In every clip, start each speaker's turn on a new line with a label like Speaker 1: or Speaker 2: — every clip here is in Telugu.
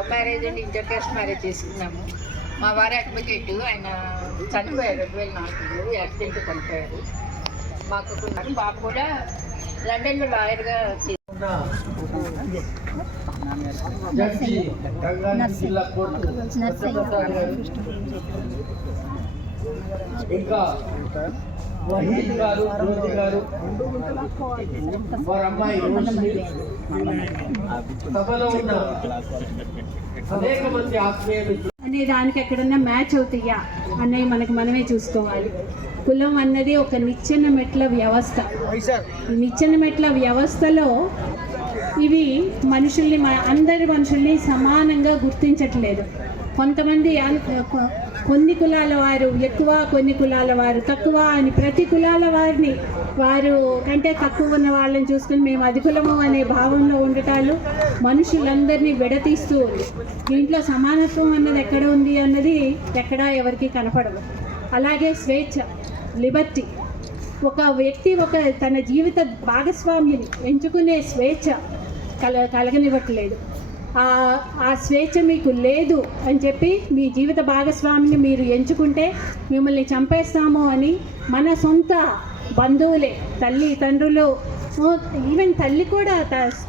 Speaker 1: Love marriage and inter caste marriage చేసుకున్నాము. మా వారి అడ్వకేట్ ఆయన చనిపోయారు రెండు వేల నాలుగులో. యాక్సిడెంట్ చనిపోయారు. మాకు బాబు కూడా లండన్లో లాయర్గా
Speaker 2: జడ్జి జిల్లా కోర్టు ఇంకా వహీద్ గారు జ్యోతి గారు వారి అమ్మాయి రోషిని సభలో ఉన్న అనేక మంది ఆత్మీయ
Speaker 3: అనే దానికి ఎక్కడన్నా మ్యాచ్ అవుతాయా? అన్నవి మనకు మనమే చూసుకోవాలి. కులం అన్నది ఒక నిచ్చెన మెట్ల వ్యవస్థ. నిచ్చెన మెట్ల వ్యవస్థలో ఇవి మనుషుల్ని అందరి మనుషుల్ని సమానంగా గుర్తించట్లేదు. కొంతమంది కొన్ని కులాల వారు ఎక్కువ కొన్ని కులాల వారు తక్కువ అని ప్రతి కులాల వారిని వారు కంటే తక్కువ ఉన్న వాళ్ళని చూసుకుని మేము అధికులము అనే భావంలో ఉండటాలు మనుషులందరినీ విడతీస్తూ దీంట్లో సమానత్వం అన్నది ఎక్కడ ఉంది అన్నది ఎక్కడా ఎవరికి కనపడదు అలాగే స్వేచ్ఛ లిబర్టీ. ఒక వ్యక్తి ఒక తన జీవిత భాగస్వామిని ఎంచుకునే స్వేచ్ఛ కల కలగనివ్వట్లేదు. ఆ స్వేచ్ఛ మీకు లేదు అని చెప్పి మీ జీవిత భాగస్వామిని మీరు ఎంచుకుంటే మిమ్మల్ని చంపేస్తాము అని మన సొంత బంధువులే తల్లి తండ్రులు ఓ, ఈవెన్ తల్లి కూడా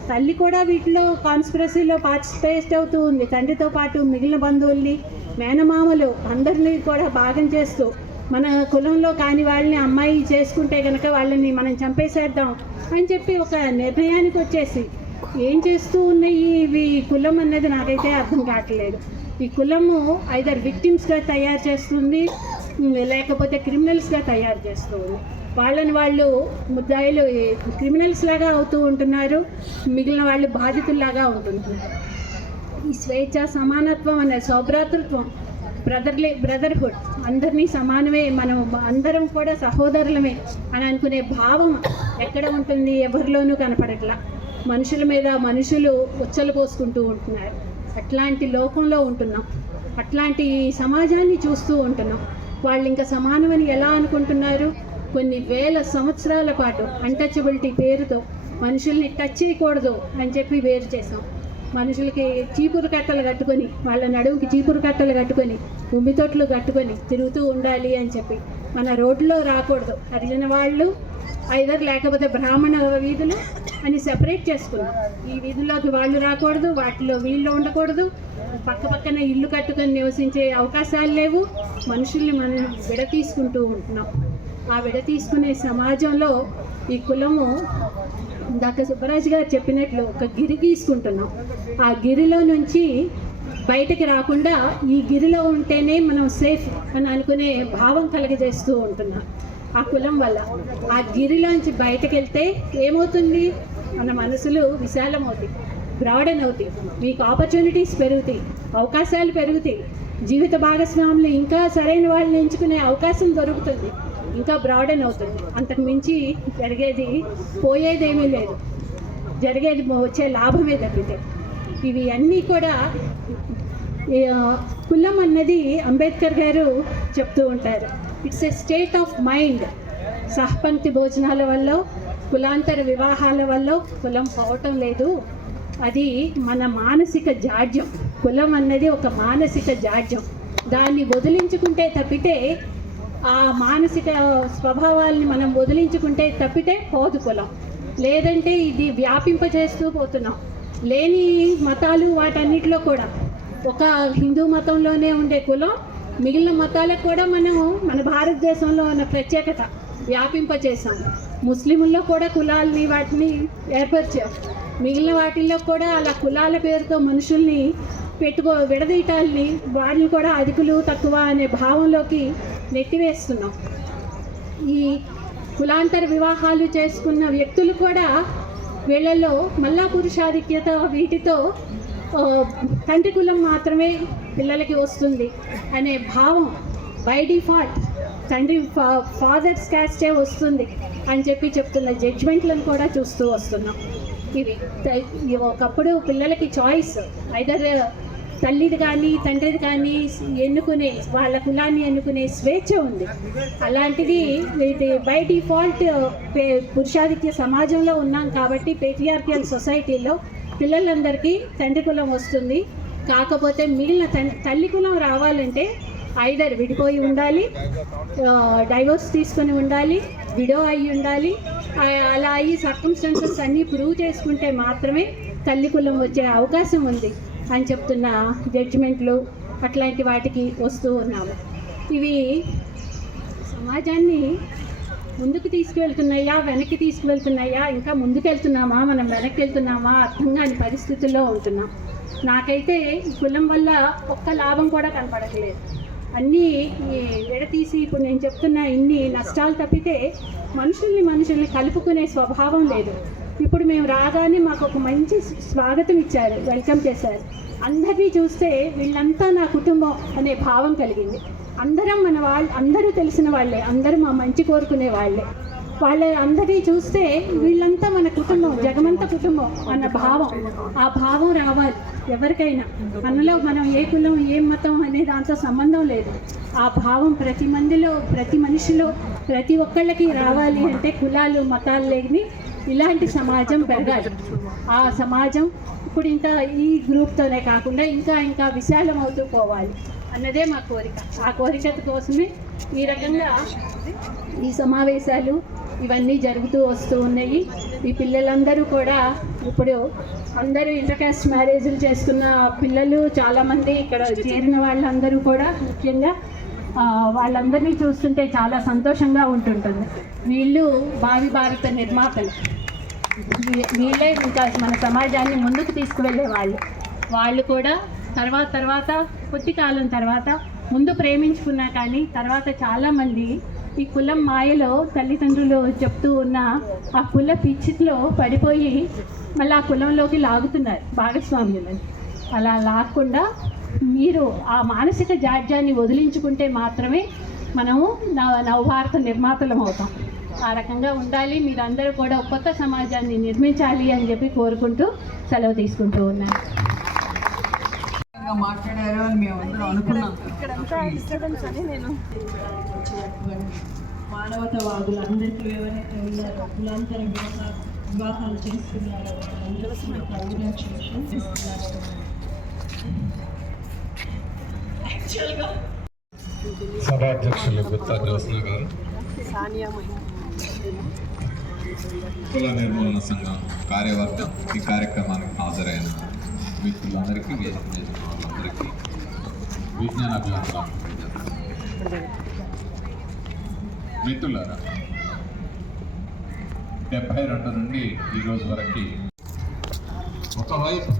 Speaker 3: తల్లి కూడా వీటిలో కాన్స్పిరసీలో పార్టిసిపేట్ అవుతూ ఉంది. తండ్రితో పాటు మిగిలిన బంధువుల్ని మేనమామలు అందరినీ కూడా భాగం చేస్తూ మన కులంలో కాని వాళ్ళని అమ్మాయి చేసుకుంటే కనుక వాళ్ళని మనం చంపేసేద్దాం అని చెప్పి ఒక నిర్ణయానికి వచ్చేసి ఏం చేస్తూ ఉన్నాయి ఇవి? కులం అన్నది నాకైతే అర్థం కావట్లేదు. ఈ కులము ఐదర్ విక్టిమ్స్గా తయారు చేస్తుంది లేకపోతే క్రిమినల్స్గా తయారు చేస్తుంది. వాళ్ళని వాళ్ళు ముద్దాయిలు క్రిమినల్స్ లాగా అవుతూ ఉంటున్నారు మిగిలిన వాళ్ళు బాధితుల్లాగా ఉంటున్నారు. ఈ స్వేచ్ఛ సమానత్వం అనే సౌభ్రాతృత్వం బ్రదర్లీ బ్రదర్హుడ్ అందరినీ సమానమే మనం అందరం కూడా సహోదరులమే అని అనుకునే భావం ఎక్కడ ఉంటుంది? ఎవరిలోనూ కనపడట్లా. మనుషుల మీద మనుషులు ఉచ్చలు పోసుకుంటూ ఉంటున్నారు. అట్లాంటి లోకంలో ఉంటున్నాం. అట్లాంటి సమాజాన్ని చూస్తూ ఉంటున్నాం. వాళ్ళు ఇంకా సమానమని ఎలా అనుకుంటున్నారు? కొన్ని వేల సంవత్సరాల పాటు అన్టచబిలిటీ పేరుతో మనుషుల్ని టచ్ చేయకూడదు అని చెప్పి వేరు చేసాం మనుషులకి చీపురు కట్టలు కట్టుకొని వాళ్ళ నడుముకి చీపురు కట్టలు కట్టుకొని ఉమ్మితొట్లు కట్టుకొని తిరుగుతూ ఉండాలి అని చెప్పి. మన రోడ్లో రాకూడదు. హరిజన వాళ్ళు ఐదర్ లేకపోతే బ్రాహ్మణ వీధులు అని సెపరేట్ చేసుకున్నాం. ఈ వీధుల్లోకి వాళ్ళు రాకూడదు వాటిలో వీళ్ళు ఉండకూడదు. పక్క పక్కన ఇల్లు కట్టుకొని నివసించే అవకాశాలు లేవు. మనుషుల్ని మనం విడతీసుకుంటూ ఉంటున్నాం. ఆ విడతీసుకునే సమాజంలో ఈ కులము ఇందాక సుబ్బరాజు గారు చెప్పినట్లు ఒక గిరి తీసుకుంటున్నాం. ఆ గిరిలో నుంచి బయటకి రాకుండా ఈ గిరిలో ఉంటేనే మనం సేఫ్ అని అనుకునే భావం కలగజేస్తూ ఉంటున్నాం. ఆ కులం వల్ల. ఆ గిరిలోంచి బయటకు వెళ్తే ఏమవుతుంది? మన మనసులు విశాలమవుతాయి బ్రాడన్ అవుతాయి మీకు ఆపర్చునిటీస్ పెరుగుతాయి అవకాశాలు పెరుగుతాయి. జీవిత భాగస్వాములు ఇంకా సరైన వాళ్ళని ఎంచుకునే అవకాశం దొరుకుతుంది. ఇంకా బ్రాడన్ అవుతుంది అంతకు మించి జరిగేది పోయేదేమీ లేదు. జరిగేది వచ్చే లాభమే తప్పితే. ఇవి అన్నీ కూడా కులం అన్నది అంబేద్కర్ గారు చెప్తూ ఉంటారు. It's a state of mind సహపంక్తి భోజనాల వల్ల కులాంతర వివాహాల వల్ల కులం పోవటం లేదు. అది మన మానసిక జాడ్యం. కులం అన్నది ఒక మానసిక జాడ్యం. దాన్ని వదిలించుకుంటే తప్పితే ఆ మానసిక స్వభావాల్ని మనం వదిలించుకుంటే తప్పితే పోదు కులం. లేదంటే ఇది వ్యాపింపజేస్తూ పోతున్నాం. లేని మతాలు వాటన్నిటిలో కూడా. ఒక హిందూ మతంలోనే ఉండే కులం మిగిలిన మతాలకు కూడా మనం మన భారతదేశంలో ఉన్న ప్రత్యేకత. వ్యాపింపజేశాం. ముస్లింల్లో కూడా కులాలని వాటిని ఏర్పరిచాం. మిగిలిన వాటిల్లో కూడా అలా కులాల పేరుతో మనుషుల్ని పెట్టుకో విడదీయటాలని వాళ్ళని కూడా అధికులు తక్కువ అనే భావంలోకి నెట్టివేస్తున్నాం. ఈ కులాంతర వివాహాలు చేసుకున్న వ్యక్తులు కూడా వీళ్ళల్లో మల్లా పురుషాధిక్యత వీటితో తండ్రి కులం మాత్రమే పిల్లలకి వస్తుంది అనే భావం బై డిఫాల్ట్ తండ్రి ఫా ఫాదర్స్ క్యాస్టే వస్తుంది అని చెప్పి చెప్తున్న జడ్జ్మెంట్లను కూడా చూస్తూ వస్తున్నాం. ఇవి ఒకప్పుడు పిల్లలకి చాయిస్ ఐదర్ తల్లిది కానీ తండ్రిది కానీ ఎన్నుకునే వాళ్ళ కులాన్ని ఎన్నుకునే స్వేచ్ఛ ఉంది. అలాంటిది ఇది బై డిఫాల్ట్ పే- పురుషాధిక్య సమాజంలో ఉన్నాం కాబట్టి పేట్రియార్కియల్ సొసైటీలో పిల్లలందరికీ తండ్రి కులం వస్తుంది. కాకపోతే మిగిలిన తల్లి కులం రావాలంటే ఐదర్ విడిపోయి ఉండాలి డైవోర్స్ తీసుకొని ఉండాలి విడో అయి ఉండాలి అలా అయ్యి సర్కమ్స్టాన్సెస్ అన్నీ ప్రూవ్ చేసుకుంటే మాత్రమే తల్లి కులం వచ్చే అవకాశం ఉంది అని చెప్తున్న జడ్జిమెంట్లు అట్లాంటి వాటికి వస్తూ ఉన్నాము. ఇవి సమాజాన్ని ముందుకు తీసుకువెళ్తున్నాయా వెనక్కి తీసుకువెళ్తున్నాయా ఇంకా ముందుకెళ్తున్నామా మనం వెనక్కి వెళ్తున్నామా అర్థం కాని పరిస్థితుల్లో ఉంటున్నాం. నాకైతే ఈ కులం వల్ల ఒక్క లాభం కూడా కనపడట్లేదు. అన్నీ ఈ ఇప్పుడు నేను చెప్తున్న ఇన్ని నష్టాలు తప్పితే మనుషుల్ని మనుషుల్ని కలుపుకునే స్వభావం లేదు. ఇప్పుడు మేము రాగానే మాకు ఒక మంచి స్వాగతం ఇచ్చారు వెల్కమ్ చేశారు. అందరినీ చూస్తే వీళ్ళంతా నా కుటుంబం అనే భావం కలిగింది. అందరం మన వాళ్ళు అందరూ తెలిసిన వాళ్ళే అందరూ మా మంచి కోరుకునే వాళ్ళే. వాళ్ళ అందరి చూస్తే వీళ్ళంతా మన కుటుంబం జగమంత కుటుంబం అన్న భావం. ఆ భావం రావాలి ఎవరికైనా. మనలో మనం ఏ కులం ఏ మతం అనే దాంతో సంబంధం లేదు. ఆ భావం ప్రతి మందిలో ప్రతి మనిషిలో ప్రతి ఒక్కళ్ళకి రావాలి అంటే కులాలు మతాలు లేని ఇలాంటి సమాజం పెరగాలి. ఆ సమాజం ఇప్పుడు ఇంకా ఈ గ్రూప్తోనే కాకుండా ఇంకా ఇంకా విశాలం అవుతూ పోవాలి అన్నదే మా కోరిక. ఆ కోరిక కోసమే ఈ రకంగా ఈ సమావేశాలు ఇవన్నీ జరుగుతూ వస్తూ ఉన్నాయి. ఈ పిల్లలందరూ కూడా ఇప్పుడు అందరూ ఇంటర్కాస్ట్ మ్యారేజ్లు చేసుకున్న పిల్లలు చాలామంది ఇక్కడ చేరిన వాళ్ళందరూ కూడా ముఖ్యంగా వాళ్ళందరినీ చూస్తుంటే చాలా సంతోషంగా ఉంటుంటుంది. వీళ్ళు భావి భారత నిర్మాతలు. వీళ్ళే ఇంకా మన సమాజాన్ని ముందుకు తీసుకువెళ్ళే వాళ్ళు. వాళ్ళు కూడా తర్వాత తర్వాత కొద్ది కాలం తర్వాత ముందు ప్రేమించుకున్నా కానీ తర్వాత చాలామంది ఈ కులం మాయలో తల్లిదండ్రులు చెప్తూ ఉన్న ఆ కుల పిచ్చిలో పడిపోయి మళ్ళీ ఆ కులంలోకి లాగుతున్నారు భాగస్వామ్యులని అలా లాక్కుండా మీరు ఆ మానసిక జాడ్యాన్ని వదిలించుకుంటే మాత్రమే మనము నవ నవభారత నిర్మాతలం అవుతాం. ఆ రకంగా ఉండాలి మీరందరూ కూడా కొత్త సమాజాన్ని నిర్మించాలి అని చెప్పి కోరుకుంటూ సెలవు తీసుకుంటూ ఉన్నాను.
Speaker 4: విధంగా మాట్లాడారు అని మేము అందరం అనుకున్నాం.
Speaker 3: మానవతావాదులందరికీ ఎవరైతే ఉన్నారో కులాంతర వివాహ వివాహాలు చేస్తున్నారో.
Speaker 5: సభాధ్యక్షులు గుత్తా జ్యోత్స్న గారు. కుల నిర్మూలన సంఘం కార్యవర్గం ఈ కార్యక్రమానికి హాజరైన మిత్రులందరికీ వేదిక మీద వాళ్ళందరికీ విజ్ఞాన మిత్రులారా డెబ్బై రెండు నుండి ఈరోజు వరకు ఒకవైపు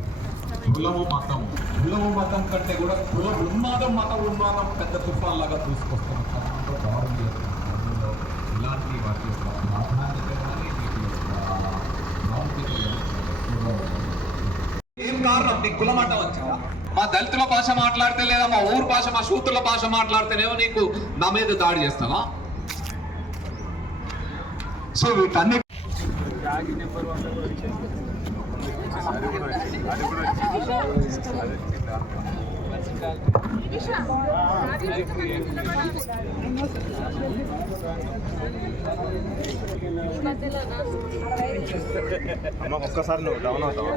Speaker 5: కులము మతము కులము మతం కంటే కూడా కుల ఉన్మాదం మత ఉన్మాదం పెద్ద తుఫాన్ లాగా తీసుకొస్తున్న క్రమంలో భారతీయ ఇలాంటి వాటి యొక్క ప్రాధాన్యత కానీ వీటి యొక్క ప్రాముఖ్యత ఎక్కువగా ఉంది.
Speaker 6: ఏం కారణం నీకు కులమాట వచ్చిందా మా దళితుల భాష మాట్లాడితే లేదా మా ఊరు భాష మా శూతుల భాష మాట్లాడితేనేమో నీకు నా మీద దాడి చేస్తావా? సో వీటన్ని
Speaker 7: అమ్మ ఒక్కసారి నువ్వు డౌన్ అవుతావా?